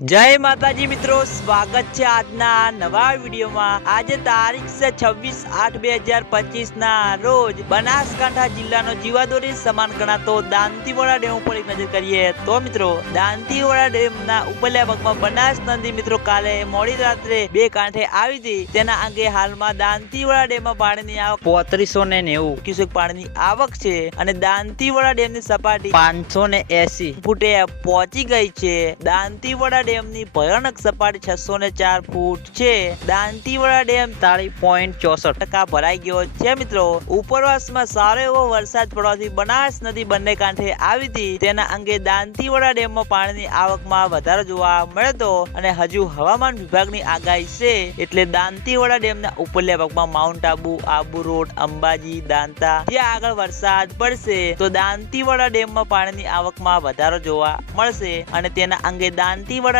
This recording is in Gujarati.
જય માતાજી મિત્રો, સ્વાગત છે આજના નવા વિડીયોમાં. આજે તારીખ છે છવ્વીસ આઠ બે હજાર પચીસ ના રોજ બનાસકાંઠા જિલ્લાનો જીવાદોરી સમાન ગણાતો દાંતીવાડા ડેમ ઉપર એક નજર કરીએ તો મિત્રો, દાંતીવાડા ડેમના ઉપલા ભાગમાં બનાસ નદી મિત્રો કાલે મોડી રાત્રે બે કાંઠે આવી હતી. તેના અંગે હાલમાં દાંતીવાડા ડેમમાં પાણીની આવક પોત્રીસો ને નેવું ક્યુસેક પાણીની આવક છે અને દાંતીવાડા ડેમની સપાટી પાંચસો ને એસી ફૂટે પહોંચી ગઈ છે. દાંતીવાડા ડેમની ભયાનક સપાટી છસો ને ચાર ફૂટ છે. દાંતીવાડા ડેમ તાળી પોઈન્ટ ચોસઠ ટકા ભરાઈ ગયો છે મિત્રો. ઉપરવાસમાં સારો એવો વરસાદ પડવાથી બનાસ નદી બંને કાંઠે આવી હતી. તેના અંગે દાંતીવાડા ડેમમાં પાણીની આવકમાં વધારો જોવા મળ્યો અને હજુ હવામાન વિભાગની આગાહી છે. એટલે દાંતીવાડા ડેમના ઉપરલા ભાગમાં માઉન્ટ આબુ આબુ રોડ, અંબાજી, દાંતા, ત્યાં આગળ વરસાદ પડશે. તો દાંતીવાડા ડેમમાં પાણીની આવકમાં વધારો જોવા મળશે અને તેના અંગે દાંતીવાડા